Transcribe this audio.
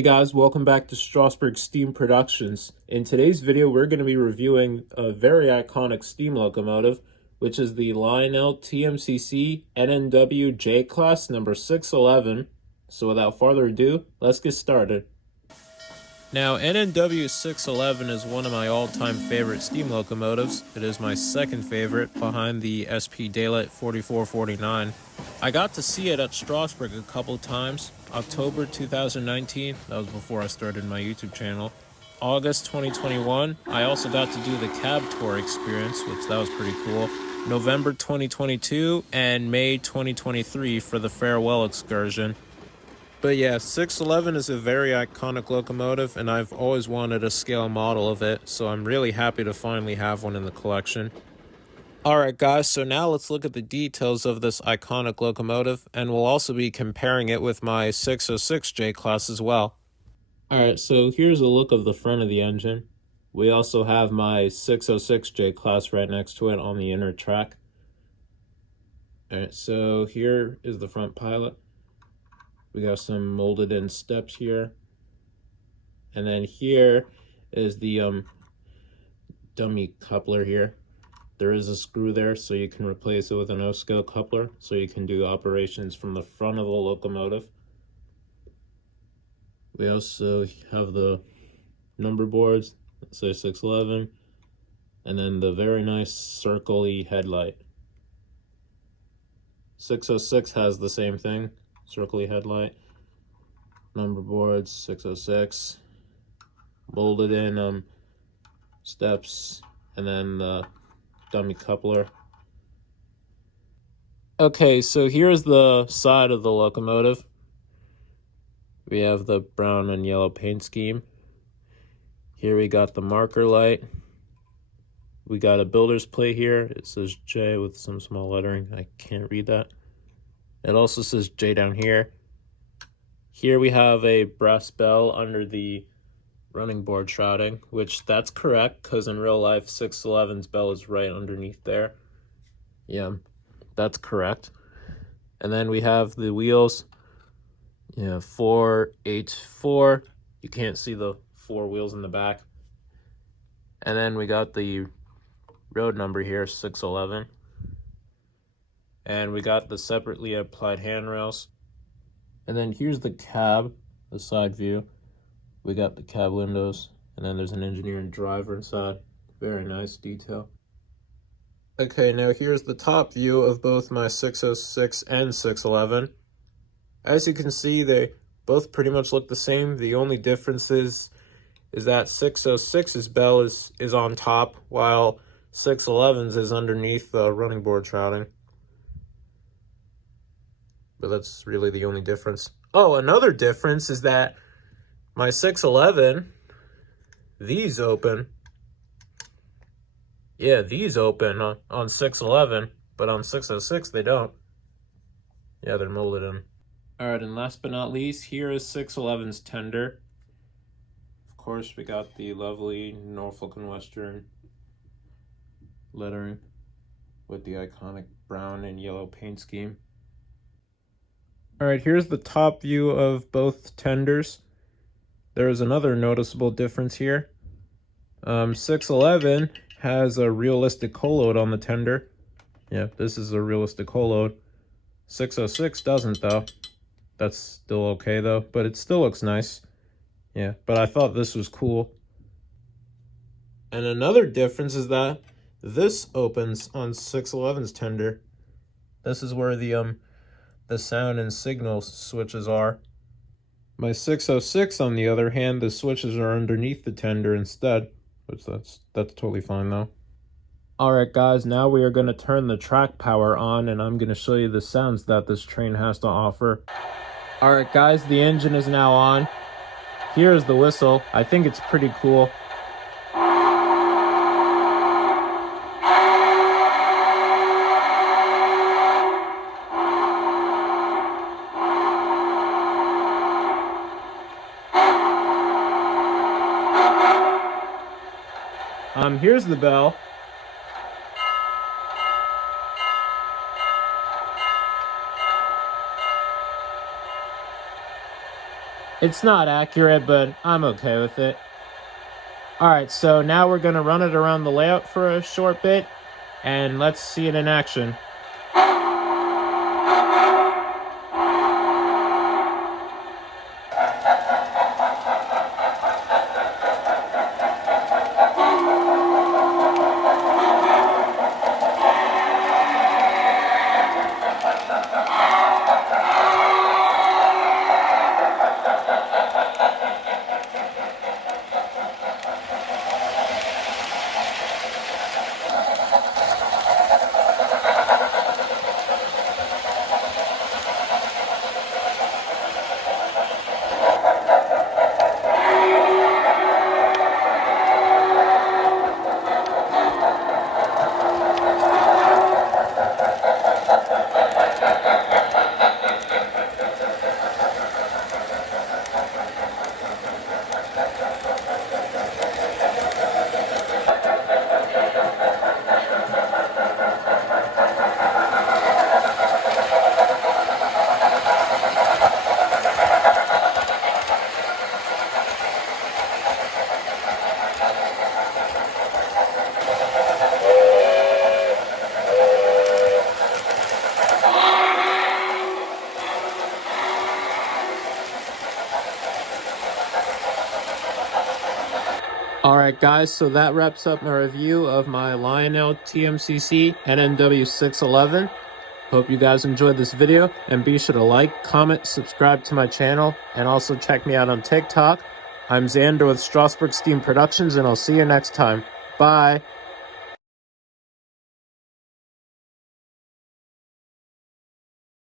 Hey guys, welcome back to Strasburg Steam Productions. In today's video, we're going to be reviewing a very iconic steam locomotive, which is the Lionel TMCC NNW J-Class number 611. So without further ado, let's get started. Now, NNW 611 is one of my all-time favorite steam locomotives. It is my second favorite, behind the SP Daylight 4449. I got to see it at Strasburg a couple times. October 2019, that was before I started my YouTube channel. August 2021, I also got to do the cab tour experience, which that was pretty cool. November 2022, and May 2023 for the farewell excursion. But yeah, 611 is a very iconic locomotive, and I've always wanted a scale model of it, so I'm really happy to finally have one in the collection. Alright guys, so now let's look at the details of this iconic locomotive, and we'll also be comparing it with my 606 J-Class as well. Alright, so here's a look of the front of the engine. We also have my 606 J-Class right next to it on the inner track. Alright, so here is the front pilot. We got some molded in steps here. And then here is the dummy coupler here. There is a screw there, so you can replace it with an O-scale coupler, so you can do operations from the front of the locomotive. We also have the number boards, say 611, and then the very nice circle-y headlight. 606 has the same thing, circle-y headlight, number boards, 606, molded in steps, and then the dummy coupler. Okay, so here's the side of the locomotive. We have the brown and yellow paint scheme. Here we got the marker light. We got a builder's plate here. It says J with some small lettering. I can't read that. It also says J down here. Here we have a brass bell under the running board shrouding, which that's correct, because in real life 611's bell is right underneath there. Yeah, that's correct. And then we have the wheels. Yeah, 4H4. You can't see the 4 wheels in the back. And then we got the road number here, 611. And we got the separately applied handrails. And then here's the cab, the side view. We got the cab windows, and then there's an engineer and driver inside. Very nice detail. Okay, now here's the top view of both my 606 and 611. As you can see, they both pretty much look the same. The only difference is that 606's bell is on top, while 611's is underneath the running board shrouding. But that's really the only difference. Oh, another difference is that my 611, these open. Yeah, these open on 611, but on 606 they don't. Yeah, they're molded in. Alright, and last but not least, here is 611's tender. Of course, we got the lovely Norfolk and Western lettering with the iconic brown and yellow paint scheme. Alright, here's the top view of both tenders. There is another noticeable difference here. 611 has a realistic coal load on the tender. Yeah, this is a realistic coal load. 606 doesn't though. That's still okay though, but it still looks nice. Yeah, but I thought this was cool. And another difference is that this opens on 611's tender. This is where the sound and signal switches are. My 606, on the other hand, the switches are underneath the tender instead, which that's totally fine though. Alright guys, now we are going to turn the track power on, and I'm going to show you the sounds that this train has to offer. Alright guys, the engine is now on. Here is the whistle. I think it's pretty cool. Here's the bell. It's not accurate, but I'm okay with it. Alright, so now we're going to run it around the layout for a short bit, and let's see it in action. Alright guys, so that wraps up my review of my Lionel TMCC NNW611. Hope you guys enjoyed this video, and be sure to like, comment, subscribe to my channel, and also check me out on TikTok. I'm Xander with Strasburg Steam Productions, and I'll see you next time. Bye!